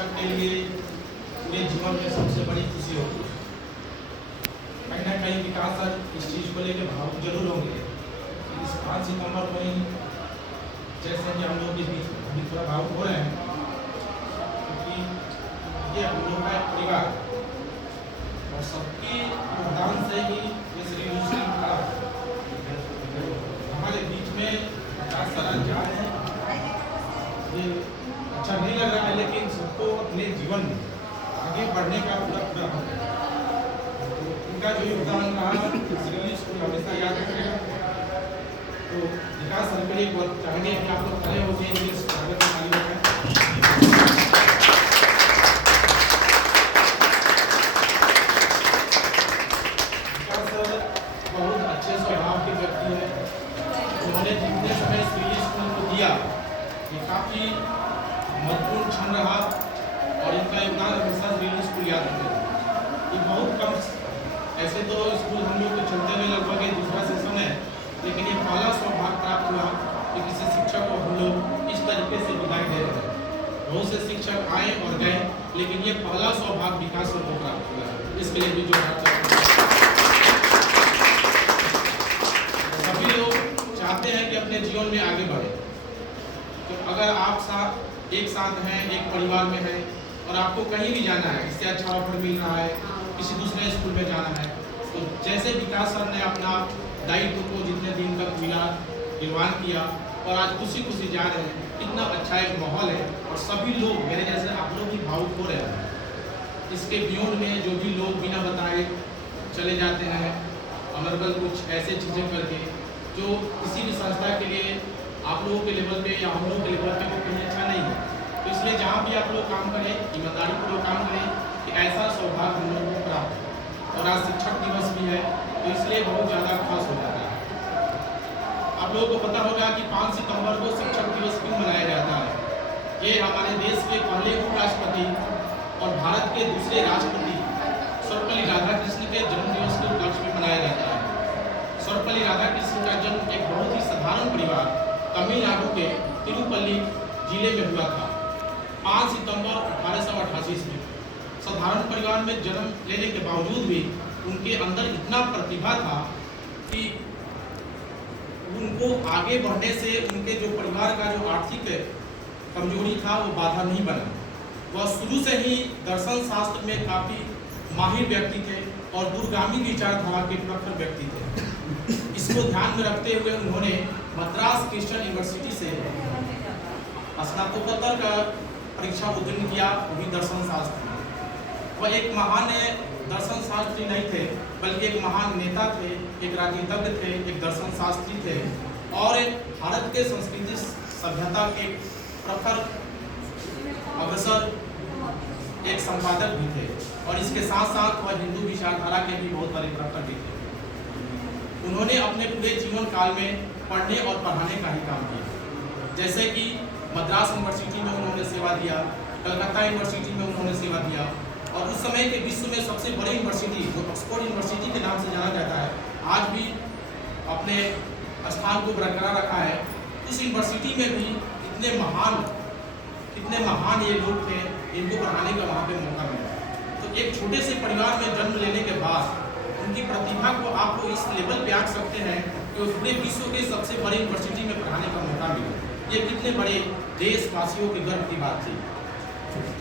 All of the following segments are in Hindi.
शिक्षक के लिए पूरे जीवन में सबसे बड़ी खुशी होती है। कहीं ना कहीं विकास सर इस चीज़ को लेकर भावुक जरूर होंगे। इस 5 सितंबर को ही जैसे कि हम लोग के बीच अभी थोड़ा भावुक हो रहे हैं, क्योंकि ये हम लोग का एक परिवार और सबके योगदान से ही ये श्री खड़ा हमारे बीच में विकास सर जा रहे हैं। ये अच्छा नहीं लग रहा है, लेकिन सबको अपने जीवन में आगे बढ़ने का पूरा हक है। तो इनका जो योगदान रहा श्री स्कूल हमेशा याद रखेगा। तो विकास सर के लिए चाहेंगे कि आप लोग खड़े होकर इनके स्वागत में ताली बजाएं। विकास सर बहुत अच्छे स्वभाव के व्यक्ति है। उन्होंने जितने समय श्री स्कूल को दिया ये काफ़ी महत्वपूर्ण क्षण रहा और इनका योगदान हमेशा श्री स्कूल याद रखेगा। ये बहुत कम, ऐसे तो स्कूल हम लोग के चलते हुए लगभग ये दूसरा सेशन है, लेकिन ये पहला सौभाग्य प्राप्त हुआ कि किसी शिक्षक को हम लोग इस तरीके से विदाई दे रहे हैं। बहुत से शिक्षक आए और गए, लेकिन ये पहला सौभाग्य विकास को प्राप्त हुआ है। इसके लिए भी जो सभी लोग चाहते हैं कि अपने जीवन में आगे बढ़े। तो अगर आप एक साथ हैं, एक परिवार में हैं और आपको कहीं भी जाना है, इससे अच्छा ऑफर मिल रहा है, किसी दूसरे स्कूल में जाना है, तो जैसे विकास सर ने अपना दायित्व को जितने दिन तक मिला निर्वाह किया और आज खुशी खुशी जा रहे हैं, कितना अच्छा एक माहौल है और सभी लोग मेरे जैसे आप लोग भी भावुक हो रहे हैं। इसके बियॉन्ड में जो भी लोग बिना बताए चले जाते हैं, अनर्गल कुछ ऐसे चीज़ें करके जो किसी भी संस्था के लिए आप लोगों के लेवल पे या हम लोगों के लेवल पे वो कहीं अच्छा नहीं है। तो इसलिए जहाँ भी आप लोग काम करें, ईमानदारी पूर्वक काम करें कि ऐसा सौभाग्य हम लोगों को प्राप्त हो। और आज शिक्षक दिवस भी है, तो इसलिए बहुत ज़्यादा खास हो जाता है। आप लोगों को पता होगा कि 5 सितंबर को शिक्षक दिवस क्यों मनाया जाता है। ये हमारे देश के पहले उपराष्ट्रपति और भारत के दूसरे राष्ट्रपति सर्वपल्ली राधाकृष्ण के जन्मदिवस के उपलक्ष्य में मनाया जाता है। सर्वपल्ली राधाकृष्ण का जन्म एक बहुत ही साधारण परिवार तमिलनाडु के तिरुपल्ली जिले में हुआ था 5 सितंबर 1888 में। साधारण परिवार में जन्म लेने के बावजूद भी उनके अंदर इतना प्रतिभा था कि उनको आगे बढ़ने से उनके जो परिवार का जो आर्थिक कमजोरी था वो बाधा नहीं बना। वह शुरू से ही दर्शन शास्त्र में काफ़ी माहिर व्यक्ति थे और दूरगामी विचारधारा के प्रखर व्यक्ति थे। इसको ध्यान में रखते हुए उन्होंने मद्रास क्रिश्चियन यूनिवर्सिटी से स्नातकोत्तर का परीक्षा उत्तीर्ण किया, वो भी दर्शन शास्त्र में। वह एक महान दर्शन शास्त्री नहीं थे, बल्कि एक महान नेता थे, एक राजनीतिज्ञ थे, एक दर्शन शास्त्री थे और भारत के संस्कृति सभ्यता के प्रखर अग्रसर एक संपादक भी थे और इसके साथ साथ वह हिंदू विचारधारा के भी बहुत बड़े प्रखर भी थे। उन्होंने अपने पूरे जीवन काल में पढ़ने और पढ़ाने का ही काम किया। जैसे कि मद्रास यूनिवर्सिटी में उन्होंने सेवा दिया, कलकत्ता यूनिवर्सिटी में उन्होंने सेवा दिया और उस समय के विश्व में सबसे बड़ी यूनिवर्सिटी जो ऑक्सफोर्ड यूनिवर्सिटी के नाम से जाना जाता है, आज भी अपने स्थान को बरकरार रखा है। उस यूनिवर्सिटी में भी इतने महान ये लोग थे, इनको पढ़ाने का वहाँ पे मौका मिला। तो एक छोटे से परिवार में जन्म लेने के बाद उनकी प्रतिभा को आप लोग इस लेवल पे आंक सकते हैं कि पूरे विश्व के सबसे बड़ी यूनिवर्सिटी में पढ़ाने का मौका मिला। ये कितने बड़े देशवासियों की गर्व की बात थी।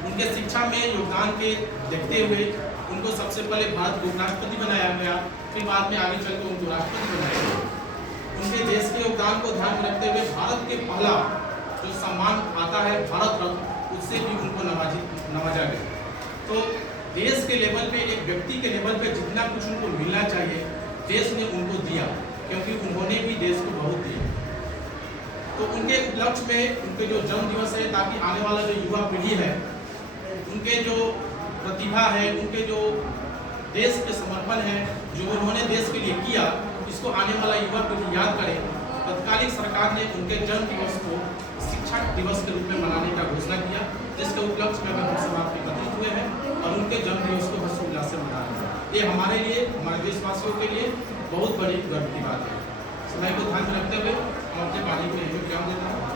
उनके शिक्षा में योगदान के देखते हुए उनको सबसे पहले भारत को उपराष्ट्रपति बनाया गया, फिर बाद में आगे चल के उनको राष्ट्रपति बनाया गया। उनके देश के योगदान को ध्यान में रखते हुए भारत के पहला जो सम्मान आता है भारत रत्न, उससे भी उनको नवाजा गया। तो देश के लेवल पे, एक व्यक्ति के लेवल पे जितना कुछ उनको मिलना चाहिए देश ने उनको दिया, क्योंकि उन्होंने भी देश को बहुत दिया। तो उनके उपलक्ष्य में उनके जो जन्म दिवस है, ताकि आने वाला जो युवा पीढ़ी है उनके जो प्रतिभा है, उनके जो देश के समर्पण है, जो उन्होंने देश के लिए किया, इसको आने वाला युवा पीढ़ी याद करे। तत्कालीन सरकार ने उनके जन्म दिवस को शिक्षक दिवस के रूप में मनाने का घोषणा किया, जिसके उपलक्ष्य में हम सब आप एकत्रित हुए हैं और उनके जन्म दिवस को हर्षोल्लास से मना रहे हैं। ये हमारे लिए, हमारे देशवासियों के लिए बहुत बड़ी गर्व की बात है। समय को ध्यान में रखते हुए हम अपने पानी को विराम देता हूँ।